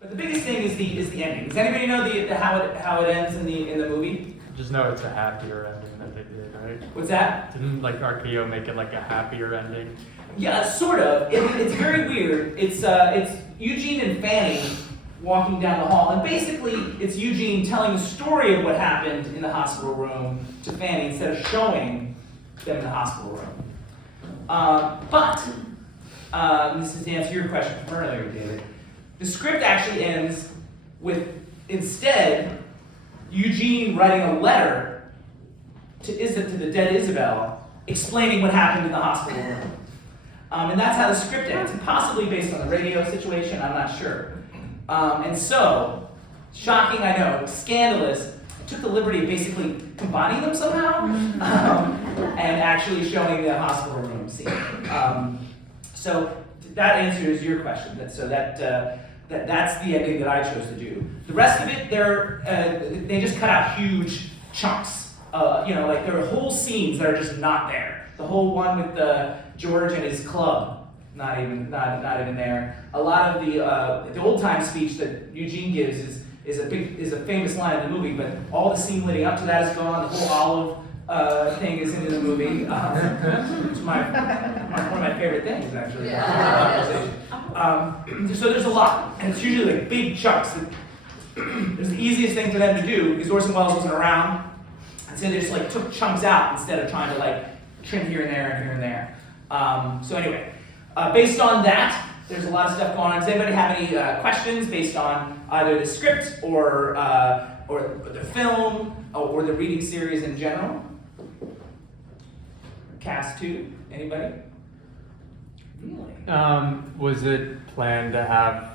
But the biggest thing is the ending. Does anybody know how it ends in the movie? Just know it's a happier ending than they did, right? What's that? Didn't like RKO make it like a happier ending? Yeah, sort of. It's very weird. It's Eugene and Fanny walking down the hall, and basically it's Eugene telling the story of what happened in the hospital room to Fanny instead of showing them in the hospital room. But this is to answer your question from earlier, David. The script actually ends with instead Eugene writing a letter to the dead Isabel, explaining what happened in the hospital room. And that's how the script ends, and possibly based on the radio situation, I'm not sure. And so, shocking, I know, scandalous, I took the liberty of basically combining them somehow, and actually showing the hospital room scene. So that answers your question. That's the ending that I chose to do. The rest of it, they just cut out huge chunks. Like there are whole scenes that are just not there. The whole one with George and his club, not even there. A lot of the old time speech that Eugene gives is a famous line in the movie, but all the scene leading up to that is gone. The whole olive thing is in the movie. It's one of my favorite things, actually. So there's a lot, and it's usually like big chunks. It's the easiest thing for them to do because Orson Welles wasn't around, and so they just like took chunks out instead of trying to like trim here and there and here and there. So anyway, based on that, there's a lot of stuff going on. Does anybody have any questions based on either the script or the film or the reading series in general? Cast 2, anybody? Really? Was it planned to have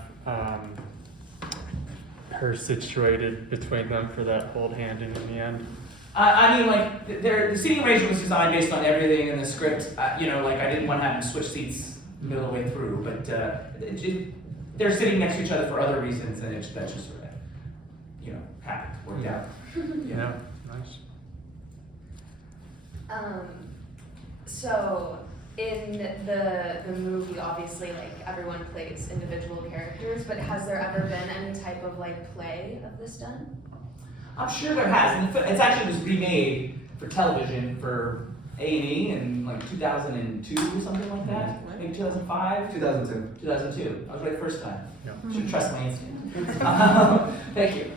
her situated between them for that hold handing in the end? I mean, like, the seating arrangement was designed based on everything in the script. I didn't want to have them switch seats the middle of the way through, but they're sitting next to each other for other reasons, and that just sort of, happened, worked out. Yeah, nice. So in the movie, obviously, like everyone plays individual characters, but has there ever been any type of like play of this done? I'm sure there has. And it's actually was remade for television for A&E in like 2002 or something like that. Maybe 2005? 2002. 2002. I was right the first time. Yeah. Should trust my instinct. Thank you.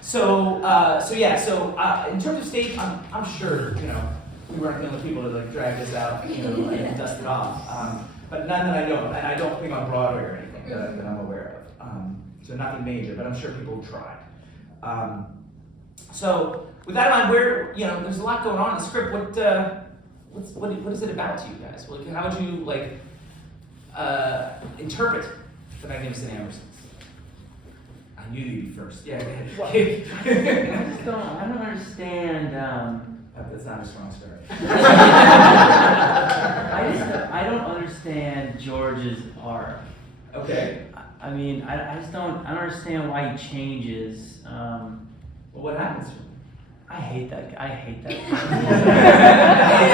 So in terms of stage, I'm sure, we weren't the only people to like drag this out, and dust it off. But none that I know of, and I don't think on Broadway or anything that I'm aware of. So nothing major, but I'm sure people tried. So with that in mind, there's a lot going on in the script. What is it about to you guys? How would you interpret the Magnificent Ambersons? I knew you'd be first. Yeah, go ahead. I don't understand. That's not a strong start. I don't understand George's arc. Okay. I mean, I just don't understand why he changes. Well, what happens to him? I hate that guy. Which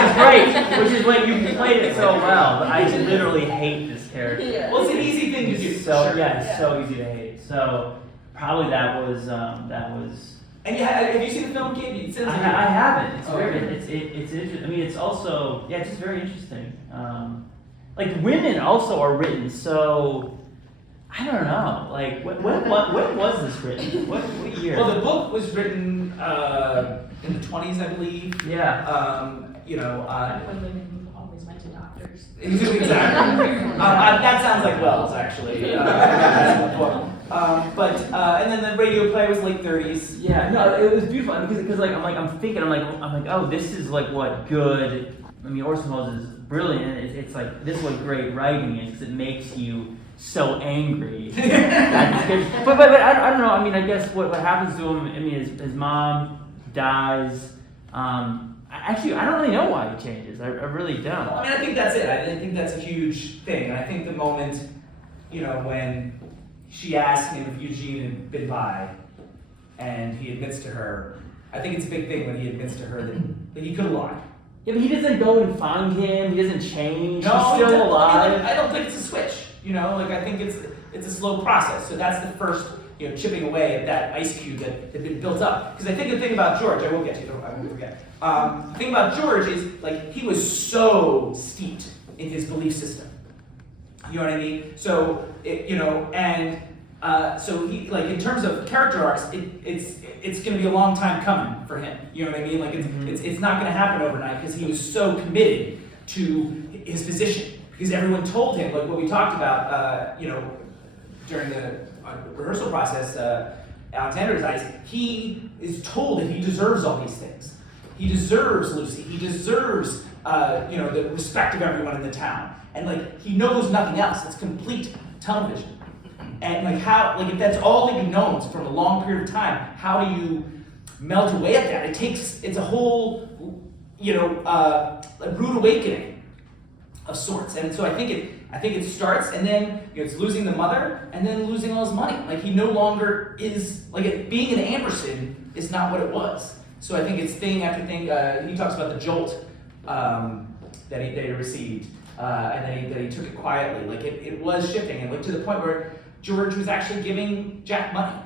is great, which is when you played it so well, but I literally hate this character. Yeah. Well, it's an easy thing to do. So, sure. yeah, it's so easy to hate. So, probably that was. And have you seen the film, Kate? I haven't. It's okay. it's interesting. I mean, it's also it's just very interesting. Like women also are written, so I don't know. Like when was this written? What year? Well, the book was written in the 20s, I believe. Yeah. When women always went to doctors. Exactly. That sounds like Wells, actually. That's the book. And then the radio play was late 30s. Yeah, no, it was beautiful because I'm thinking, oh, this is like what good. I mean, Orson Welles is brilliant. It's like this is what great writing is because it makes you so angry. but I don't know. I mean, I guess what happens to him. I mean, his mom dies. Actually, I don't really know why he changes. I really don't. I mean, I think that's it. I think that's a huge thing. And I think the moment, when she asked him if Eugene had been by, and he admits to her, I think it's a big thing when he admits to her that he could have lied. Yeah, but he doesn't go and find him. He doesn't change. No, he's still alive. I don't think it's a switch. I think it's It's a slow process. So that's the first, chipping away at that ice cube that had been built up. Because I think the thing about George, I won't get to it, I won't forget. The thing about George is, like, he was so steeped in his belief system. You know what I mean? So, so he, like, in terms of character arcs, it's going to be a long time coming for him. You know what I mean? Like, it's not going to happen overnight because he was so committed to his position. Because everyone told him, like what we talked about, during the rehearsal process, Alexander's Eyes, he is told that he deserves all these things. He deserves Lucy. He deserves, the respect of everyone in the town. And, like, he knows nothing else. It's complete tunnel vision. And, like, if that's all that you've known from a long period of time, how do you melt away at that? It's a whole, a rude awakening of sorts. And so I think it starts, and then it's losing the mother, and then losing all his money. Like, he no longer is, like, being an Amberson is not what it was. So I think it's thing after thing. He talks about the jolt that he received, and that he took it quietly. Like, it was shifting, and, like, to the point where George was actually giving Jack money.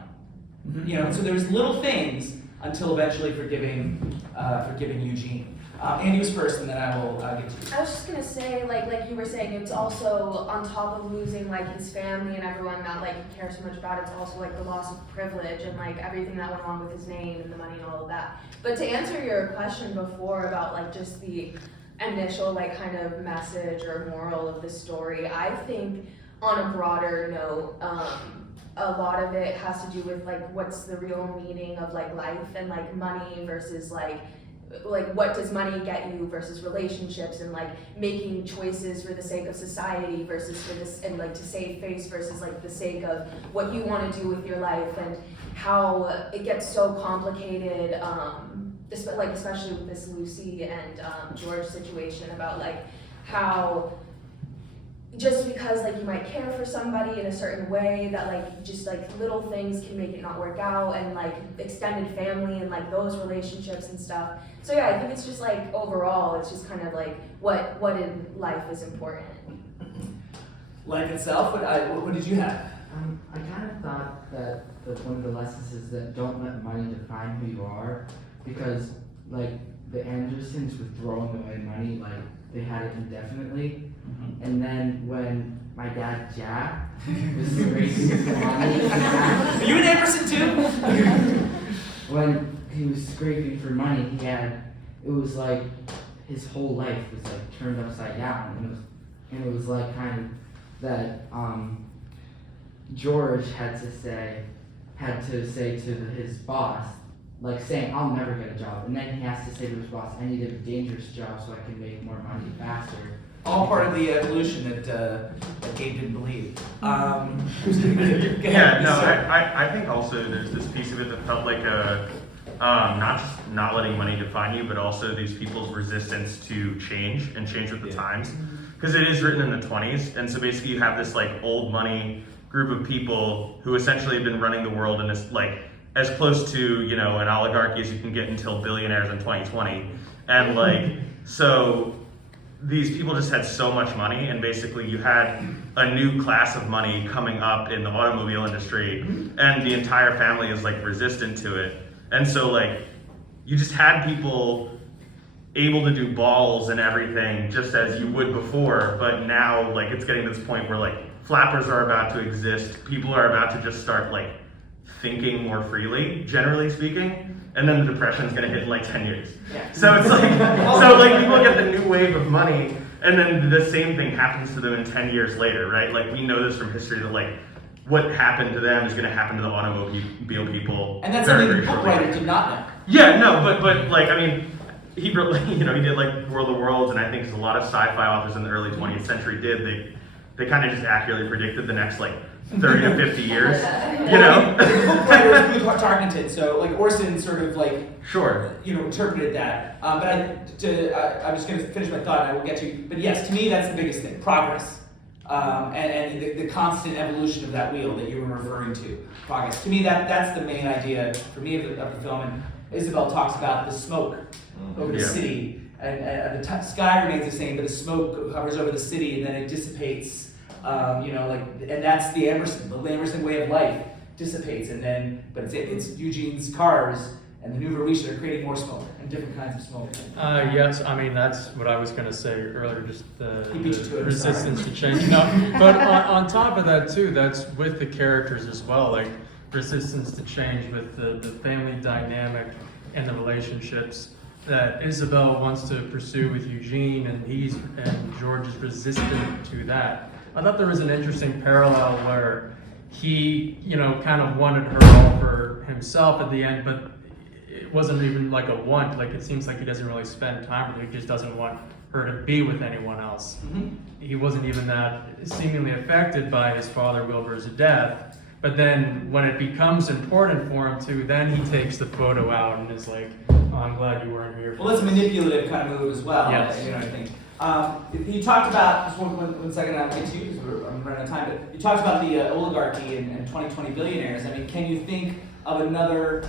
So there's little things until eventually forgiving Eugene. Andy was first, and then I will get to you. I was just gonna say, like you were saying, it's also on top of losing, like, his family and everyone that, like, he cares so much about. It's also, like, the loss of privilege and, like, everything that went along with his name and the money and all of that. But to answer your question before about, like, just the initial, like, kind of message or moral of the story, I think on a broader note, a lot of it has to do with, like, what's the real meaning of, like, life and, like, money versus, like what does money get you versus relationships, and, like, making choices for the sake of society versus for this, and, like, to save face versus, like, the sake of what you want to do with your life, and how it gets so complicated, especially with this Lucy and George situation about, like, how just because, like, you might care for somebody in a certain way, that, like, just, like, little things can make it not work out, and, like, extended family and, like, those relationships and stuff. So yeah, I think it's just, like, overall, it's just kind of like what in life is important. Life itself. What did you have? I kind of thought that one of the lessons is that don't let money define who you are, because, like, the Andersons were throwing away money, like, they had it indefinitely. And then when my dad Jack was scraping for money, Are you an Amberson too? when he was scraping for money, it was like his whole life was, like, turned upside down, and it was like kind of that George had to say to his boss, like, saying, I'll never get a job, and then he has to say to his boss, I need a dangerous job so I can make more money faster. All part of the evolution that Gabe didn't believe. I think also there's this piece of it that felt like not just not letting money define you, but also these people's resistance to change and change with the times. Because it is written in the 20s, and so basically you have this, like, old money group of people who essentially have been running the world in this, like, as close to, an oligarchy as you can get until billionaires in 2020. And, like, so these people just had so much money, and basically you had a new class of money coming up in the automobile industry, and the entire family is, like, resistant to it. And so, like, you just had people able to do balls and everything just as you would before, but now, like, it's getting to this point where, like, flappers are about to exist, people are about to just start, like, thinking more freely, generally speaking, and then the depression's gonna hit in, like, 10 years. Yeah. So it's like, people get the new wave of money, and then the same thing happens to them in 10 years later, right? Like, we know this from history that, like, what happened to them is gonna happen to the automobile people. And that's very, something the very book shortly. writer did not know. Yeah, no, but like, I mean, he wrote, he did, like, World of Worlds, and I think a lot of sci-fi authors in the early 20th century did. They kind of just accurately predicted the next, like, 30 to 50 years, The book writer is Booth Tarkenton, so, like, Orson sort of, like, Sure. interpreted that. But I'm just going to finish my thought, and I will get to you. But yes, to me, that's the biggest thing: progress, and the constant evolution of that wheel that you were referring to. Progress. To me, that's the main idea for me of the film. And Isabel talks about the smoke over the city, and the sky remains the same, but the smoke hovers over the city, and then it dissipates And that's the Amberson way of life dissipates, but it's Eugene's cars and the Nouveau Riche that are creating more smoke and different kinds of smoke. Yes, I mean, that's what I was going to say earlier, just He beat you to it, I'm resistance to change. No, but on top of that too, that's with the characters as well, like resistance to change with the family dynamic and the relationships that Isabel wants to pursue with Eugene, and George is resistant to that. I thought there was an interesting parallel where he, kind of wanted her all for himself at the end, but it wasn't even like a want. Like, it seems like he doesn't really spend time with her. He just doesn't want her to be with anyone else. Mm-hmm. He wasn't even that seemingly affected by his father Wilbur's death. But then when it becomes important for him to, then he takes the photo out and is like, oh, I'm glad you weren't here. Well, that's a manipulative kind of move as well. Yes. I think. You talked about, just one second, I'll get to you because I'm running out of time, but you talked about the oligarchy and 2020 billionaires. I mean, can you think of another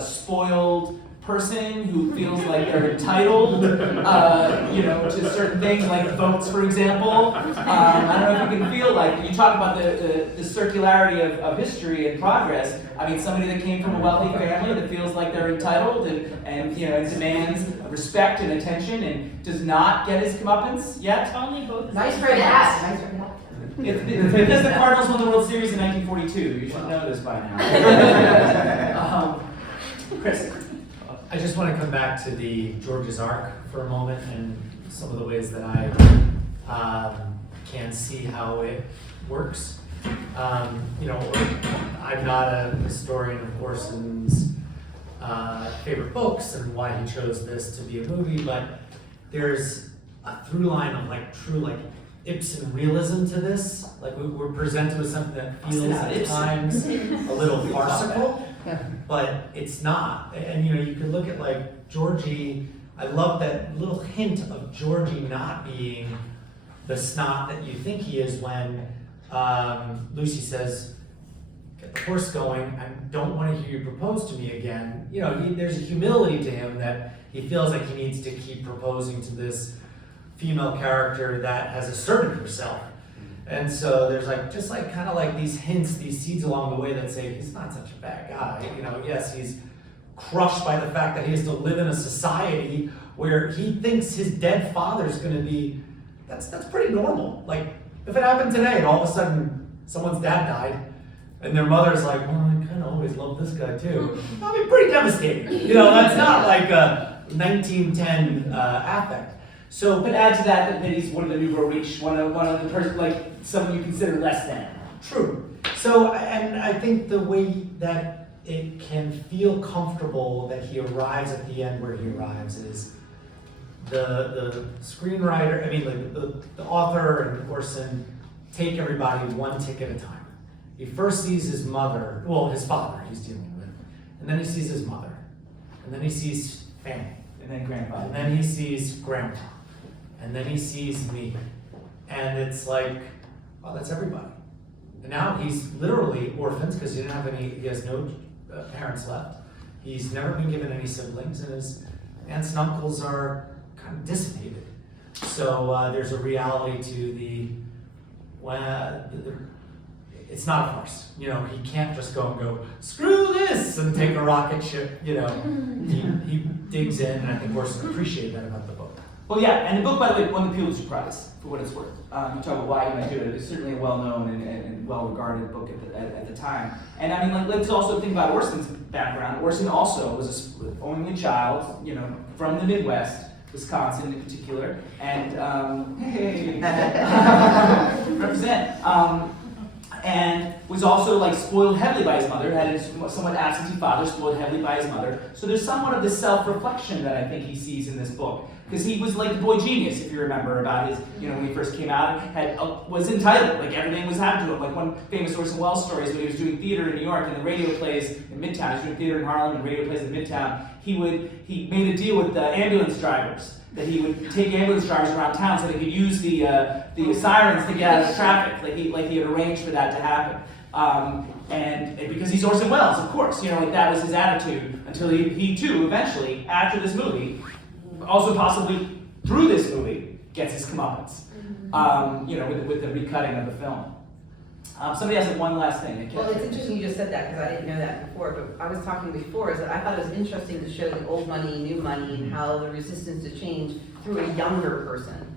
spoiled person who feels like they're entitled, to certain things, like votes, for example? I don't know if you can feel like, you talk about the circularity of history and progress. I mean, somebody that came from a wealthy family that feels like they're entitled and demands respect and attention and does not get his comeuppance yet. Only both. Nice for that. Nice for that. It's because the Cardinals won the World Series in 1942. You should know this by now. Chris. I just want to come back to the George's arc for a moment and some of the ways that I can see how it works. I'm not a historian of Orson's favorite books and why he chose this to be a movie, but there's a through line of true Ibsen realism to this. Like, we're presented with something that feels at times a little farcical. But it's not. And you can look at Georgie. I love that little hint of Georgie not being the snot that you think he is when Lucy says, "Get the horse going. I don't want to hear you propose to me again." There's a humility to him that he feels like he needs to keep proposing to this female character that has asserted herself. And so there's kind of these hints, these seeds along the way that say he's not such a bad guy. Yes, he's crushed by the fact that he has to live in a society where he thinks his dead father's going to be. That's pretty normal. Like, if it happened today and all of a sudden someone's dad died and their mother's like, well, I kind of always loved this guy too. I mean, pretty devastating. That's not like a 1910 affect. So, But add to that he's one of the Nouveau Riche, one of the person, someone you consider less than. True. So, and I think the way that it can feel comfortable that he arrives at the end where he arrives is the screenwriter, the author and Orson take everybody one tick at a time. He first sees his mother, his father he's dealing with, and then he sees his mother, and then he sees Fanny, And then grandpa. and then he sees grandpa, and then he sees me. And it's like, oh, that's everybody. And now he's literally orphans because he has no parents left. He's never been given any siblings, and his aunts and uncles are kind of dissipated. So there's a reality to it's not a farce. He can't just go, screw this, and take a rocket ship. He digs in, and I think Orson appreciated that about the book. Well, yeah, and the book, by the way, won the Pulitzer Prize, for what it's worth. You talk about why he might do it. It's certainly a well-known and well-regarded book at the time. And let's also think about Orson's background. Orson also was an only child, from the Midwest, Wisconsin in particular, and represent. And was also spoiled heavily by his mother, had a somewhat absentee father, spoiled heavily by his mother. So there's somewhat of this self-reflection that I think he sees in this book. Because he was like the boy genius, if you remember, about his, when he first came out, was entitled, everything was happened to him. One famous Orson Welles story is when he was doing theater in New York and the radio plays in Midtown. He was doing theater in Harlem and radio plays in Midtown. He made a deal with the ambulance drivers, that he would take ambulance drivers around town so they could use the sirens to get out of the traffic, like he had arranged for that to happen. And because he's Orson Welles, of course, that was his attitude until he too, eventually, after this movie, also possibly through this movie, gets his comeuppance. With the recutting of the film. Somebody has one last thing. Well, it's interesting you just said that because I didn't know that before, but I was talking before is that I thought it was interesting to show the old money, new money, and how the resistance to change through a younger person.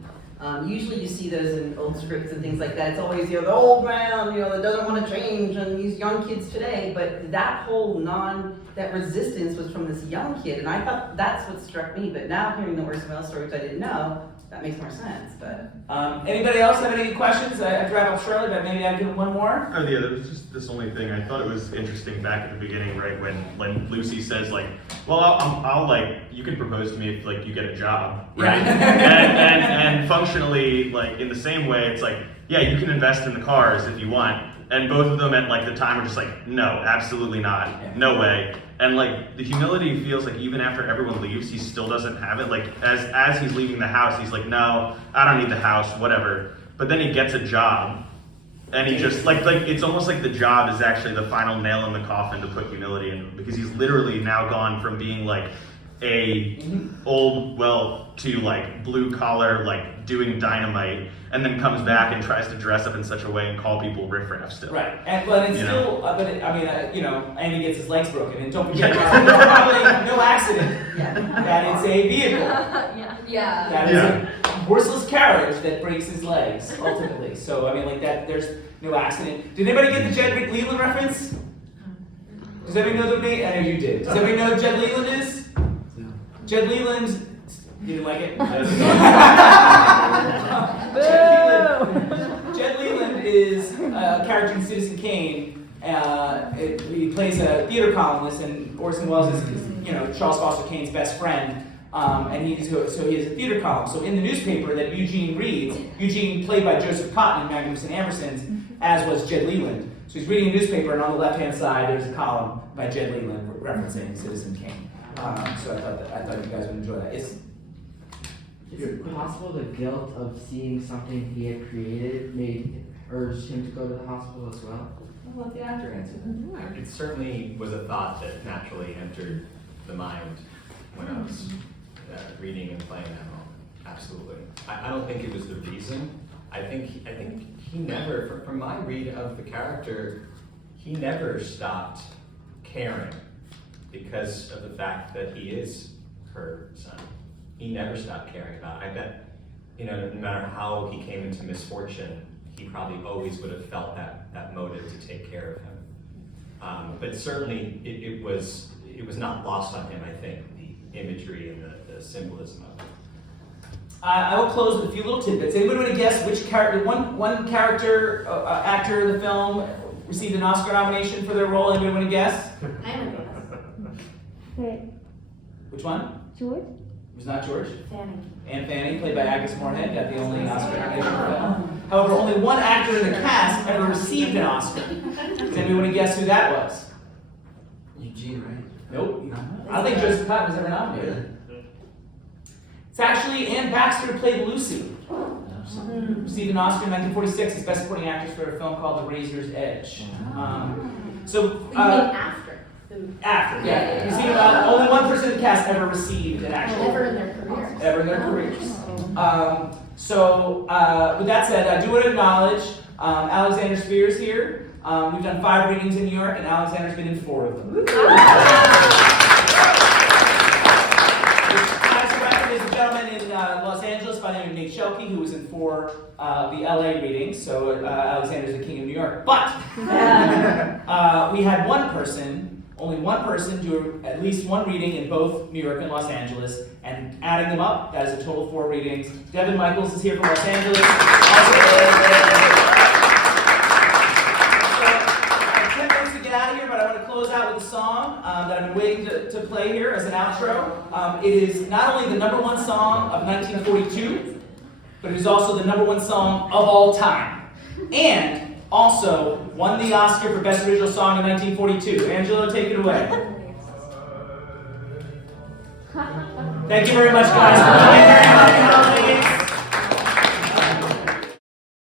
Usually you see those in old scripts and things like that. It's always, the old man, that doesn't want to change and these young kids today, but that whole that resistance was from this young kid, and I thought that's what struck me, but now hearing the Orson Welles story, which I didn't know, that makes more sense, but. Anybody else have any questions? I have to wrap up shortly, but maybe I'll give one more. Oh yeah, there was just this only thing. I thought it was interesting back at the beginning, right, when Lucy says like, well, I'll like, you can propose to me if like you get a job, right? and functionally, like in the same way, it's like, yeah, you can invest in the cars if you want. And both of them at like the time were just like, no, absolutely not, no way. And like the humility feels like even after everyone leaves, he still doesn't have it. Like as he's leaving the house, he's like, no, I don't need the house, whatever. But then he gets a job, and he just like it's almost like the job is actually the final nail in the coffin to put humility in, because he's literally now gone from being like a to like blue collar, like doing dynamite, and then comes back and tries to dress up in such a way and call people riffraff still. But it's still, Andy gets his legs broken, and don't forget, it's probably no accident that it's a vehicle. That is a horseless carriage that breaks his legs, ultimately. So, there's no accident. Did anybody get the Jed Leland reference? Does everybody know the name? I know you did. Does everybody know who Jed Leland is? No. Jed Leland. You didn't like it? Jed Leland is a character in Citizen Kane. He plays a theater columnist, and Orson Welles is Charles Foster Kane's best friend. And he has a theater column. So in the newspaper that Eugene reads, Eugene played by Joseph Cotton in Magnificent Ambersons, as was Jed Leland. So he's reading a newspaper, and on the left-hand side there's a column by Jed Leland referencing Citizen Kane. So I thought you guys would enjoy that. Is it possible the guilt of seeing something he had created urged him to go to the hospital as well? I'll let the actor answer that. It certainly was a thought that naturally entered the mind when I was reading and playing that moment. Absolutely. I don't think it was the reason. I think he never, from my read of the character, he never stopped caring because of the fact that he is her son. He never stopped caring about it. I bet, no matter how he came into misfortune, he probably always would have felt that motive to take care of him. But certainly it was not lost on him, I think, the imagery and the symbolism of it. I will close with a few little tidbits. Anybody want to guess which character, one character, actor in the film received an Oscar nomination for their role? Anybody want to guess? I am a guess. Wait, Which one? George? It was not George. Fanning. Anne Fanning, played by Agnes Moorehead, got the only Oscar nomination for the film. However, only one actor in the cast ever received an Oscar. Does anybody want to guess who that was? Eugene, right? Nope. I don't think Joseph Cotton was ever nominated. It's actually Anne Baxter who played Lucy. Received an Oscar in 1946 as Best Supporting Actress for a film called The Razor's Edge. You mean after? After, yeah. You see, only one person in the cast ever received an actual. Ever in their careers. Ever in their careers. With that said, I do want to acknowledge Alexander Spears here. We've done 5 readings in New York, and Alexander's been in 4 of them. There's a gentleman in Los Angeles by the name of Nate Shelkey who was in 4 the LA readings, so Alexander's the king of New York. But we had only one person do at least 1 reading in both New York and Los Angeles, and adding them up, that is a total of 4 readings. Devon Michaels is here from Los Angeles. So, I have 10 minutes to get out of here, but I want to close out with a song that I've been waiting to play here as an outro. It is not only the #1 song of 1942, but it is also the #1 song of all time. And also won the Oscar for Best Original Song in 1942. Angelo, take it away. Thank you very much, guys, for coming.